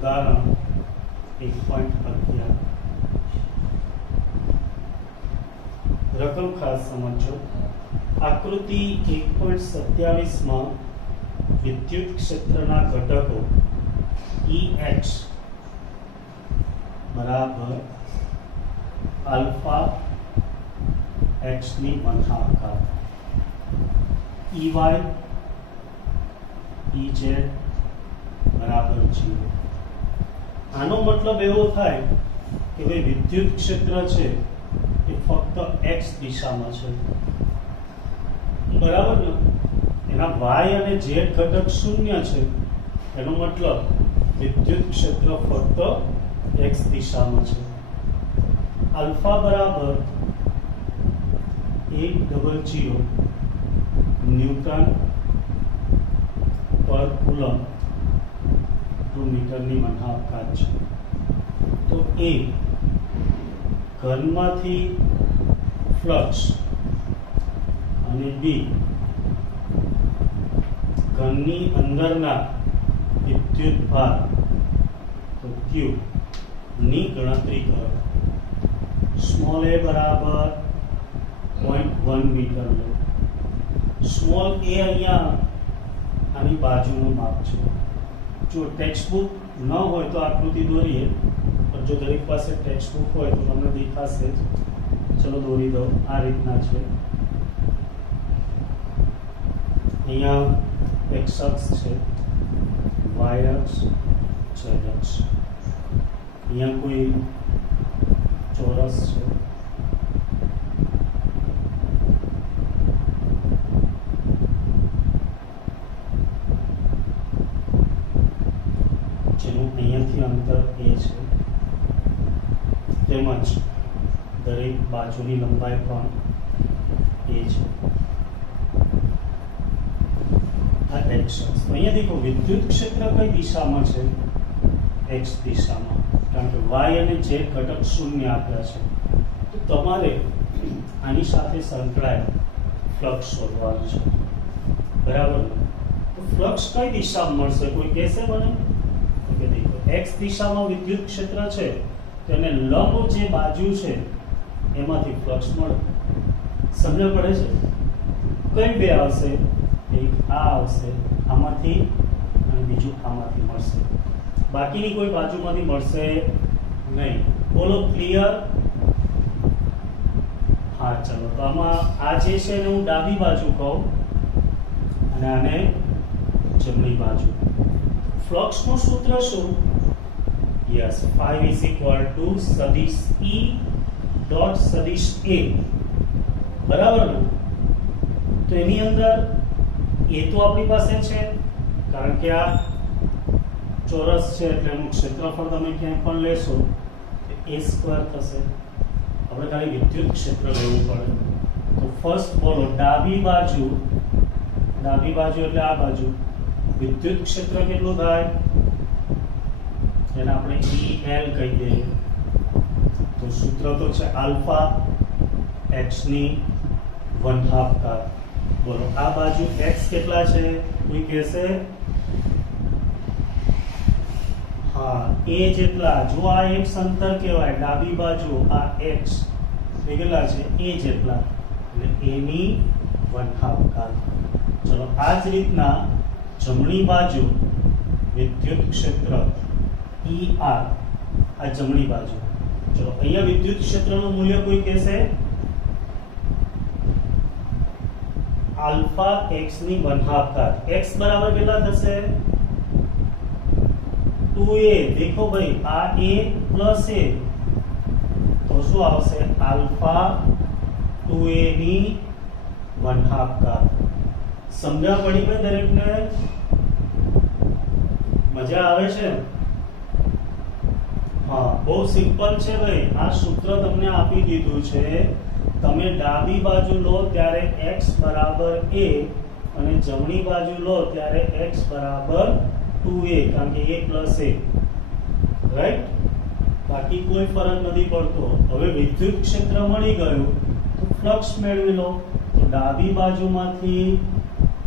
ઉદાહરણ 1.11 રકમ ખાસ સમજો. આકૃતિ 1.27 માં વિદ્યુત ક્ષેત્રના ઘટકો EX બરાબર આલ્ફા x ની બંધાકાર, EY EZ બરાબર 0. આનો મતલબ એવો થાય કે ભાઈ વિદ્યુત ક્ષેત્ર છે એ ફક્ત x દિશામાં છે, બરાબર ને? એના y અને z ઘટક શૂન્ય છે, એનો મતલબ વિદ્યુત ક્ષેત્ર ફક્ત x દિશામાં છે. આલ્ફા બરાબર 800 ન્યૂટન પર કુલમ ટુ મીટરની મહાકાત છે. તો એ ઘનમાંથી ફ્લક્સ અને બી ઘનની અંદરના વિદ્યુત ભાર તો Q ની ગણતરી કરો. સ્મોલ a બરાબર 0.1 મીટર લો. સ્મોલ a અહીંયા આની બાજુનું માપ છે. જો ટેક્સ્ટ બુક ન હોય તો આકૃતિ દોરીએ, પણ જો દરેક પાસે ટેક્સ્ટ બુક હોય તો તમને દેખાશે જ. ચલો દોરી દો. આ રીતના છે. અહીંયા x અક્ષ છે, y અક્ષ, z અક્ષ. અહીંયા કોઈ ચોરસ છે, જેનું અહીંયાથી અંતર a છે, તેમજ દરેક બાજુની લંબાઈ પણ a છે. આ x અક્ષ. અહીંયા દેખો વિદ્યુત ક્ષેત્ર કઈ દિશામાં છે? x દિશામાં, કારણ કે y અને z ઘટક શૂન્ય આપ્યા છે. તો તમારે આની સાથે સંકળાયેલ ફ્લક્સ શોધવાનું છે, બરાબર? તો ફ્લક્સ કઈ દિશામાં મળશે? કોઈ કહેશે મને? કે દેખો x દિશામાં વિદ્યુત ક્ષેત્ર છે, તો એને લંબ જે બાજુ છે એમાંથી ફ્લક્સ મળે. સમજ પડે છે? કઈ બે આવશે? એક આ આવશે આમાંથી અને બીજું આમાંથી મળશે. બાકીની કોઈ બાજુમાંથી મળશે નહીં. બોલો ક્લિયર? હા, ચલો. તો આમાં આ જે છે એને હું ડાબી બાજુ કહું અને આને જમણી બાજુ. ફ્લક્સનું સૂત્ર શું? Yes, phi is equal to સદિશ E ડોટ સદિશ A, બરાબર ને? તો એની અંદર એ તો આપણી પાસે છે, કારણ કે આ ચોરસ છે એટલે એનું ક્ષેત્રફળ તમે ક્યાંય પણ લેશો a સ્ક્વેર થશે. આપણે ખાલી વિદ્યુત ક્ષેત્ર લેવું પડે. તો ફર્સ્ટ બોલો ડાબી બાજુ એટલે આ બાજુ વિદ્યુત ક્ષેત્ર કેટલું થાય? એને આપણે EL કહી દઈએ. તો સૂત્ર તો છે આલ્ફા x ની 1/2 ઘાત. બોલો આ બાજુ x કેટલા છે? કોઈ કહેશે? હા, a જેટલા. જો આ x અંતર કહેવાય, ડાબી બાજુ આ x કેટલા છે? a જેટલા, એટલે a ની 1/2 ઘાત. ચલો આ જ રીતના જમણી બાજુ વિદ્યુત ક્ષેત્ર ER, આ જમણી બાજુ. ચલો અહીંયા વિદ્યુત ક્ષેત્રનું મૂલ્ય કોઈ કહેશે? આલ્ફા x ની 1/2 ઘાત. x બરાબર કેટલા થશે? 2a. દેખો ભાઈ આ a પ્લસ a, તો શું આવશે? આલ્ફા 2a ની 1/2 ઘાત. સમજણ પડી ભાઈ દરેકને? મજા આવે છે? હા, બહુ સિમ્પલ છે ભાઈ. આ સૂત્ર તમને આપી દીધું છે. તમે ડાબી બાજુ લો ત્યારે x બરાબર a અને જમણી બાજુ લો ત્યારે x બરાબર 2a, કારણ કે a પ્લસ a, રાઈટ? બાકી કોઈ ફરક નથી પડતો. હવે વિદ્યુત ક્ષેત્ર મળી ગયું તો ફ્લક્સ મેળવી લો. તો ડાબી બાજુમાંથી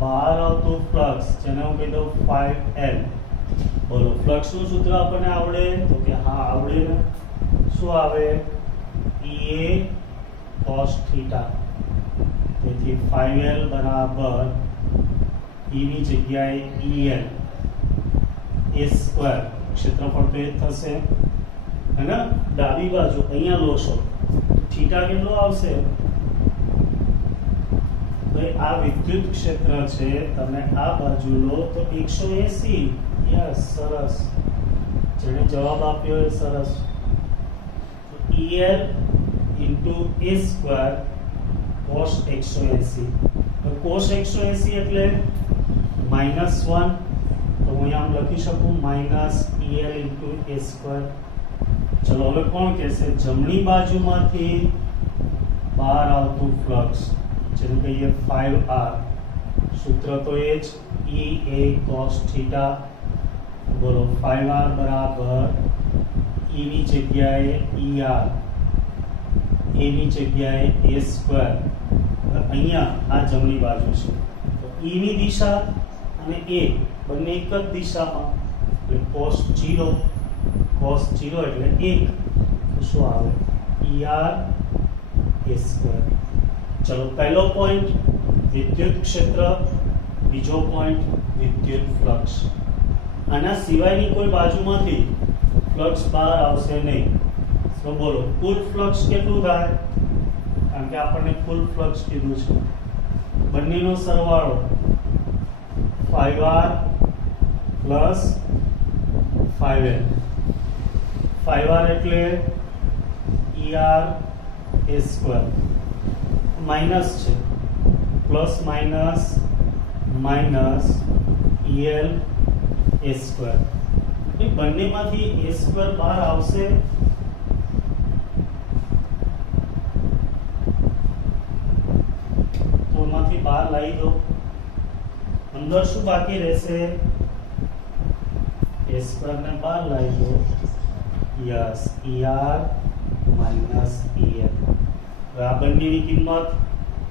બહાર આવતું ફ્લક્સ, જેને હું કહી દઉં 5L, બોલો ફ્લક્સ નું સૂત્ર આપણને આવડે તો કે હા આવડે ને શું આવે EA cos થીટા તેથી 5L બરાબર E ની જગ્યાએ EL a સ્ક્વેર ક્ષેત્રફળ તો એ જ થશે અને ડાબી બાજુ અહીંયા લો છો થીટા કેટલો આવશે ભાઈ આ વિદ્યુત ક્ષેત્ર છે તમે આ બાજુ લો તો 180 યસ સરસ જેને જવાબ આપ્યો એ સરસ EL into a square cos 180 તો cos 180 એટલે -1 તો હું આમ લખી શકું -EL into a સ્ક્વેર ચલો હવે કોણ કહેશે જમણી બાજુમાંથી બહાર આવતું ફ્લક્સ જેને કહીએ 5R સૂત્ર તો એ જ EA cos થીટા બોલો 5R બરાબર E ની જગ્યાએ ER a ની જગ્યાએ a સ્ક્વેર અહીંયા આ જમણી બાજુ છે તો E ની દિશા અને a બંને એક જ દિશામાં એટલે cos 0 એટલે 1 તો શું આવે ER a સ્ક્વેર ચલો પહેલો પોઈન્ટ વિદ્યુત ક્ષેત્ર બીજો પોઈન્ટ વિદ્યુત ફ્લક્સ આના સિવાયની કોઈ બાજુમાંથી ફ્લક્સ બહાર આવશે નહીં તો બોલો કુલ ફ્લક્સ કેટલું થાય કારણ કે આપણને કુલ ફ્લક્સ કીધું છે બંનેનો સરવાળો 5R પ્લસ 5L 5R એટલે ER a સ્ક્વેર માઇનસ છે plus minus EL a square બંનેમાંથી a સ્ક્વેર બહાર આવશે તો એમાંથી બહાર લાવી દો અંદર શું બાકી રહેશે a સ્ક્વેર ને બહાર લાવી દો યસ ER માઇનસ EL આ બંનેની કિંમત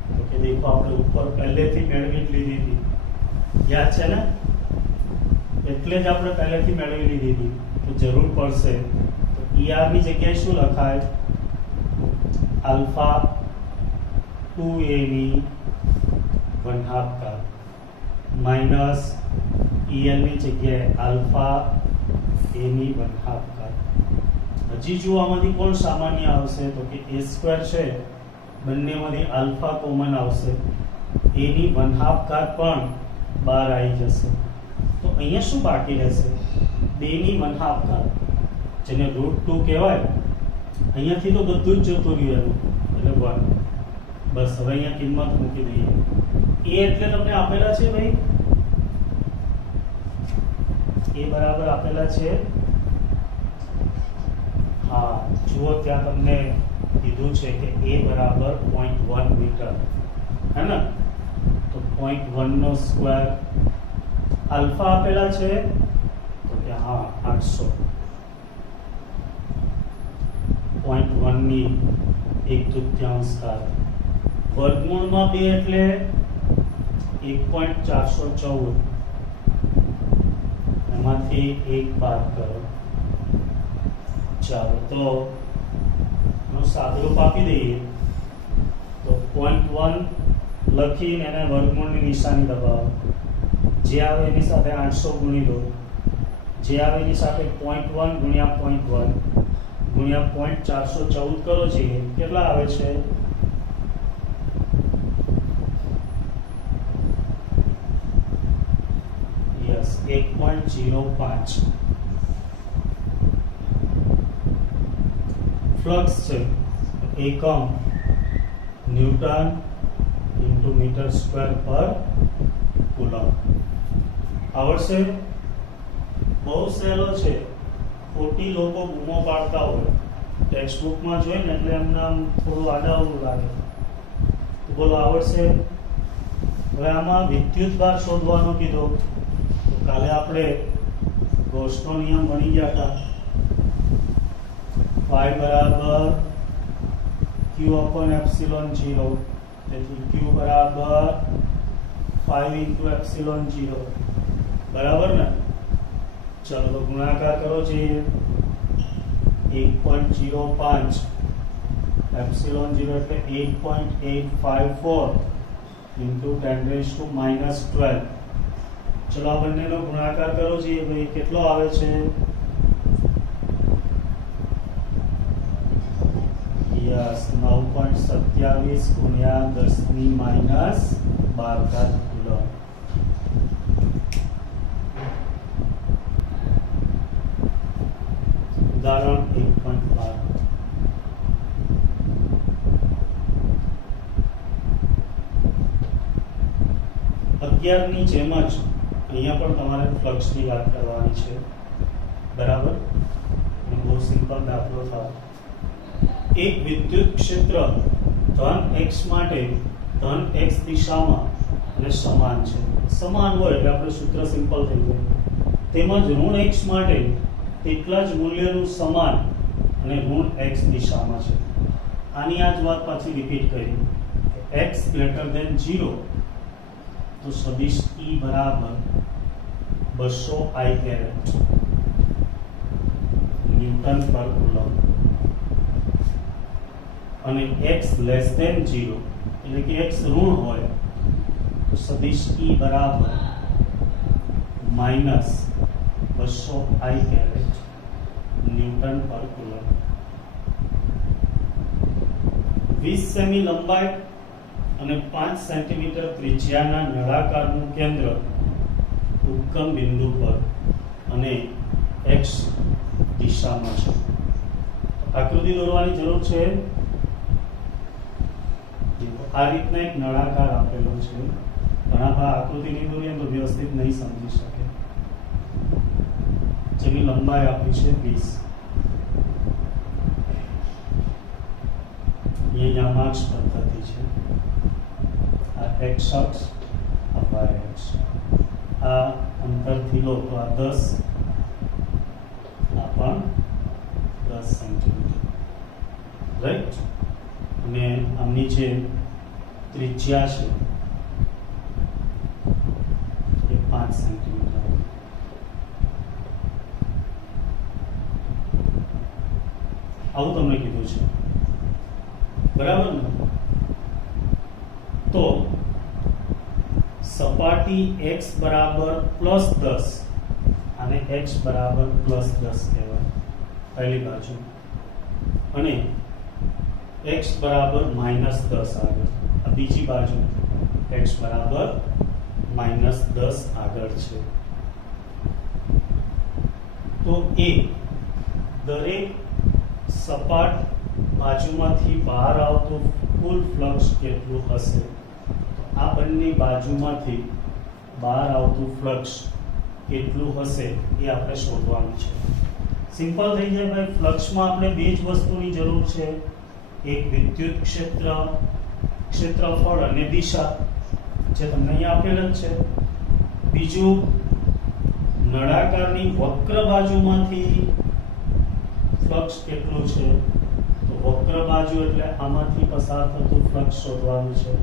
તો કે દેખો આપણે ઉપર પહેલેથી મેળવી લીધી હતી યાદ છે ને એટલે જ આપણે પહેલેથી મેળવી લીધી હતી તો જરૂર પડશે તો ER ની જગ્યાએ શું લખાય આલ્ફા 2a ની 1/2 માઇનસ EL ની જગ્યાએ આલ્ફા a ની 1/2 હજી જો આમાંથી કોણ સામાન્ય આવશે તો કે a સ્ક્વેર છે બંનેમાંથી આલ્ફા કોમન આવશે a ની 1/2 પણ બહાર આવી જશે તો અહીંયા શું બાકી રહેશે 2 ની 1/2 જેને √2 કહેવાય અહીંયાથી તો બધું જ જતું રહ્યું એટલે 1 બસ હવે અહીંયા કિંમત મૂકી દઈએ a એટલે તમને આપેલા છે ભાઈ a બરાબર આપેલા છે હા જુઓ ત્યાં તમને કીધું છે કે a બરાબર 0.1 મીટર હે ને તો 0.1 નો સ્ક્વેર આલ્ફા આપેલા છે તો કે હા 800 0.1 ની 1/3 વર્ગમૂળમાં 2 એટલે 1.414 એમાંથી 1 બાદ કરો ચાલો તો સાદુરૂપ આપી દઈએ તો 0.1 લખીને એને વર્ગમૂળની નિશાની દબાવો જે આવે એની સાથે 800 ગુણી દો જે આવે એની સાથે 0.1 ગુણ્યા 0.1 ગુણ્યા 0.414 કરો છે કેટલા આવે છે યસ 1.05 ફ્લક્સ છે એકમ ન્યૂટન ઇન્ટુ મીટર સ્ક્વેર પર કુલમ આવડશે બહુ સહેલો છે ખોટી લોકો બૂમો પાડતા હોય ટેક્સ્ટ બુકમાં જોઈએ ને એટલે એમને આમ થોડું આડાવડું લાગે તો બોલો આવડશે હવે આમાં વિદ્યુત ભાર શોધવાનો કીધો તો કાલે આપણે ગૌસનો નિયમ ભણી ગયા હતા y બરાબર q upon epsilon 0 તેથી q બરાબર 5 into epsilon 0 બરાબર ને चलो तो गुणाकार करो जी 1.05 एप्सिलॉन 0 એટલે 8.854 into 10⁻⁻12 ચલો આ બંનેનો ગુણાકાર કરો जी ભાઈ કેટલો આવે છે યસ 9.27 ગુણ્યા 10⁻12 કુલમ ઉદાહરણ 1.12 11ની જેમ જ અહીંયા પણ તમારે ફ્લક્સની વાત કરવાની છે બરાબર બહુ સિમ્પલ દાખલો થાય એક વિદ્યુત ક્ષેત્ર ધન x માટે ધન x દિશામાં અને સમાન છે સમાન હોય એટલે આપણે સૂત્ર સિમ્પલ થઈ જાય તેમજ ઋણ x માટે તેટલા જ મૂલ્યનું સમાન અને ઋણ x દિશામાં છે આની આ જ વાત પાછી રિપીટ કરી x ગ્રેટર ધેન 0 तो सदिश E बराबर 200 I कैरेट न्यूटन पर कूलम અને x લેસ ધેન 0 એટલે કે x ઋણ હોય તો સદિશ E બરાબર -200 I कैरेट ન્यूटन पर कूलम 20 સેમી લંબાઈ અને 5 સેન્ટીમીટર ત્રિજ્યાના નળાકારનું કેન્દ્ર ઉદ્ગમ બિંદુ પર અને x દિશામાં છે આકૃતિ દોરવાની જરૂર છે આ રીતના એક નળાકાર આપેલો છે ઘણા બધા આકૃતિ નહીં દોરીએ તો વ્યવસ્થિત નહીં સમજી શકે જેની લંબાઈ આપી છે 20 ये यामाक्स पद्धति है x अक्ष y अक्ष आ अंतर थी लो तो आ 10 अपन 10 सेंटीमीटर राइट અને આમની જે ત્રિજ્યા છે એ 5 સેન્ટીમીટર આવું તમને કીધું છે બરાબર ને તો સપાટી x બરાબર +10 અને x બરાબર +10 કહેવાય પહેલી બાજુ અને x બરાબર -10 આગળ આ બીજી બાજુ x બરાબર -10 આગળ છે તો એ દરેક સપાટ બાજુમાંથી બહાર આવતું કુલ ફ્લક્સ કેટલું હશે આ બંને બાજુમાંથી બહાર આવતું ફ્લક્સ કેટલું હશે એ આપણે શોધવાનું છે સિમ્પલ થઈ જાય ભાઈ ફ્લક્સમાં આપણે બે જ વસ્તુની જરૂર છે એક વિદ્યુત ક્ષેત્રફળ અને દિશા જે તમને અહીંયા આપેલ જ છે બીજું નળાકારની વક્ર બાજુમાંથી ફ્લક્સ કેટલું છે તો વક્ર બાજુ એટલે આમાંથી પસાર થતું ફ્લક્સ શોધવાનું છે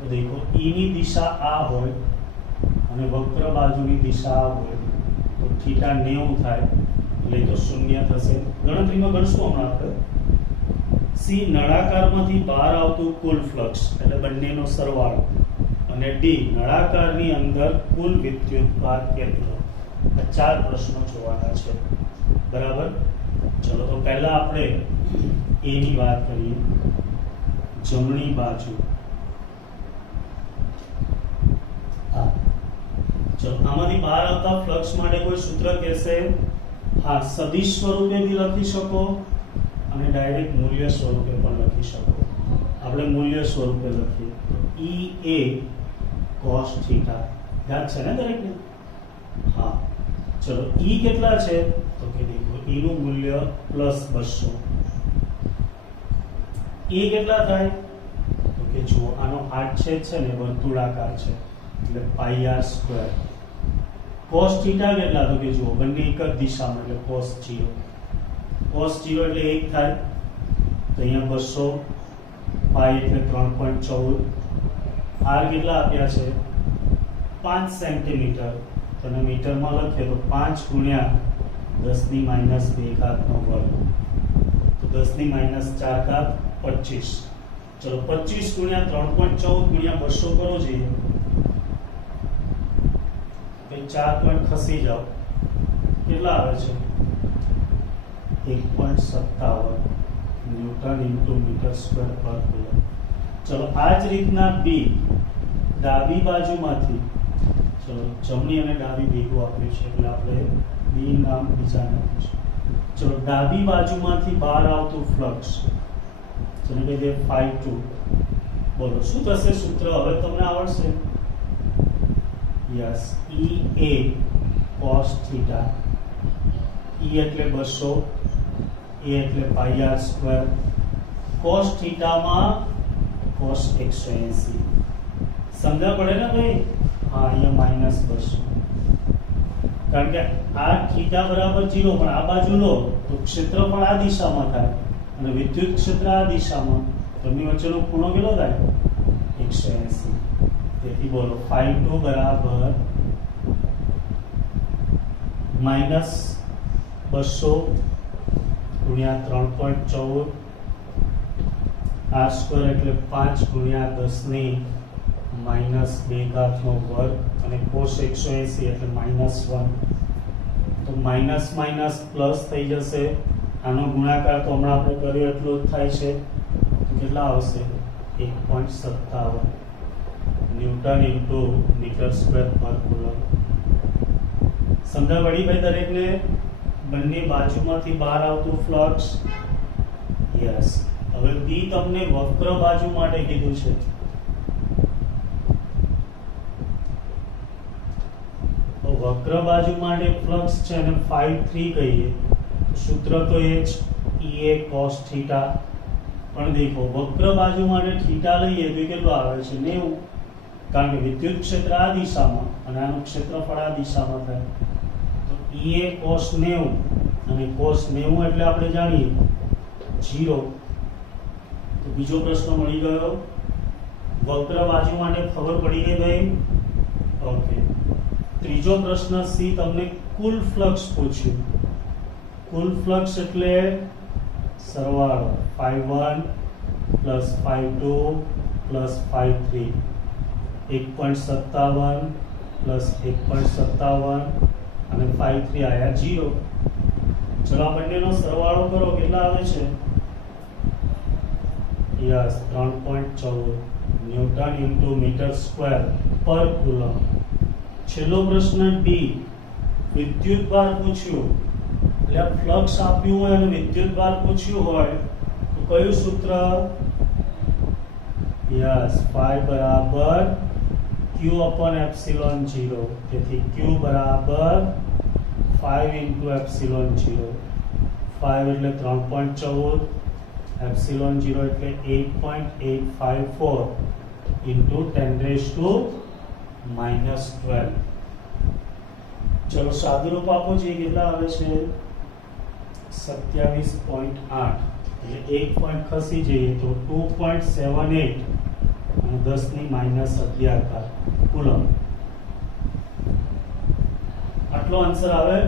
तो देखो E ની દિશા આ હોય અને વક્ર બાજુની દિશા આ હોય તો θ 90 થાય એટલે તો 0 થશે ગણતરીમાં ગણશું હમણાં આપણે C નળાકારમાંથી બહાર આવતું કુલ ફ્લક્સ એટલે બંનેનો સરવાળો અને D નળાકારની અંદર કુલ વિદ્યુતભાર કેટલો આ ચાર પ્રશ્નો જોવાના છે બરાબર ચલો તો પહેલા આપણે A ની વાત કરીએ જમણી બાજુ चलो आमादी बहार आवता फ्लक्स माटे कोई सूत्र कहेशे हाँ सदिश स्वरूपे भी लखी शको અને ડાયરેક્ટ મૂલ્ય સ્વરૂપે પણ લખી શકો આપણે મૂલ્ય સ્વરૂપે લખીએ E A cos θ યાદ છે ને દરેકને હા ચલો E કેટલા છે તો કે દેખો E નું મૂલ્ય +200 A કેટલા થાય તો કે જો આનો 8 છેદ છે ને વર્તુળાકાર છે એટલે πr² cos θ કેટલા તો કે જો બંને એક જ દિશામાં એટલે cos 0 એટલે 1 થાય તો અહીંયા 200 પાઈ એટલે 3.14 r કેટલા આપ્યા છે 5 સેન્ટીમીટર તો એને મીટરમાં લખીએ તો 5 ગુણ્યા 10 ની માઇનસ 2 ઘાતનો વર્ગ, તો 10 ની માઇનસ 4 ઘાત 25. ચલો 25 ગુણ્યા 3.14 ગુણ્યા 200 કરો જોઈએ, તો 4 પોઈન્ટ ખસી જાઓ, કેટલા આવે છે 1.57 ન્યૂટન ઇન્ટુ મીટર સ્ક્વેર પર કુલમ. ચલો આ જ રીતના બી ડાબી બાજુમાંથી, ચલો જમણી અને ડાબી ભેગું આપ્યું છે એટલે આપણે બી નામ બીજા નાખ્યું છે. ચલો ડાબી બાજુમાંથી બહાર આવતું ફ્લક્સ, જેને કહી દે φ2. બોલો શું થશે સૂત્ર હવે તમને આવડશે? Yes, E A cos theta. E એટલે 200, A એટલે પાઈ r સ્ક્વેર, cos થીટામાં cos 180. સમજા પડે ને ભાઈ? હા, અહીંયા માઇનસ 200, કારણ કે આ થીટા બરાબર 0, પણ આ બાજુ લો તો ક્ષેત્રફળ આ દિશામાં થાય અને વિદ્યુત ક્ષેત્ર આ દિશામાં, તો એની વચ્ચેનો ખૂણો કેટલો થાય? 180. તેથી બોલો φ2 બરાબર માઇનસ 200 ગુણ્યા 3.14 r સ્ક્વેર એટલે 5 ગુણ્યા 10 ની માઇનસ 2 ઘાતનો વર્ગ અને cos 180 એટલે -1. તો માઇનસ માઇનસ પ્લસ થઈ જશે, આનો ગુણાકાર તો હમણાં આપણે કર્યો એટલો જ થાય છે, તો કેટલા આવશે 1.57 ન્યૂટન ઇન્ટુ મીટર સ્ક્વેર પર કુલમ. સમજા પડી ભાઈ દરેકને? બંને બાજુમાંથી બહાર આવતું ફ્લક્સ. યસ. હવે બી તમને વક્ર બાજુ માટે કીધું છે, તો વક્ર બાજુ માટે ફ્લક્સ છે અને φ3 કહીએ, સૂત્ર તો એ જ EA cos થીટા. પણ દેખો વક્ર બાજુ માટે થીટા લઈએ તો કેટલો આવે છે 90, કારણ કે વિદ્યુત ક્ષેત્ર આ દિશામાં અને આનું ક્ષેત્રફળ આ દિશામાં થાય, તો EA cos 90 અને cos 90 એટલે આપણે જાણીએ 0. તો બીજો પ્રશ્ન મળી ગયો. વક્ર બાજુ માટે ખબર પડી ગઈ ભાઈ? ઓકે. ત્રીજો પ્રશ્ન સી તમને કુલ ફ્લક્સ પૂછ્યું. કુલ ફ્લક્સ એટલે સરવાળો φ1 પ્લસ φ2 પ્લસ φ3, 1.57 પ્લસ 1.57 અને φ3 આયા 0. ચલો આ બંનેનો સરવાળો કરો, કેટલા આવે છે? Yes, 3.14 newton into metre square પર કુલમ. છેલ્લો પ્રશ્ન ડી, વિદ્યુત ભાર પૂછ્યું, એટલે ફ્લક્સ આપ્યું હોય અને વિદ્યુત ભાર પૂછ્યું હોય તો કયું સૂત્ર? યસ, phi બરાબર Q/ε0. તેથી Q બરાબર 5 into ε0. 5 એટલે 3.14, ε0 એટલે 8.854 into 10⁻⁻12. ચલો સાદુરૂપ આપો જે કેટલા આવે છે? 27.8. એટલે 1 પોઈન્ટ ખસી જઈએ તો 2.78 અને 10⁻11 કુલમ. આટલો આન્સર આવે.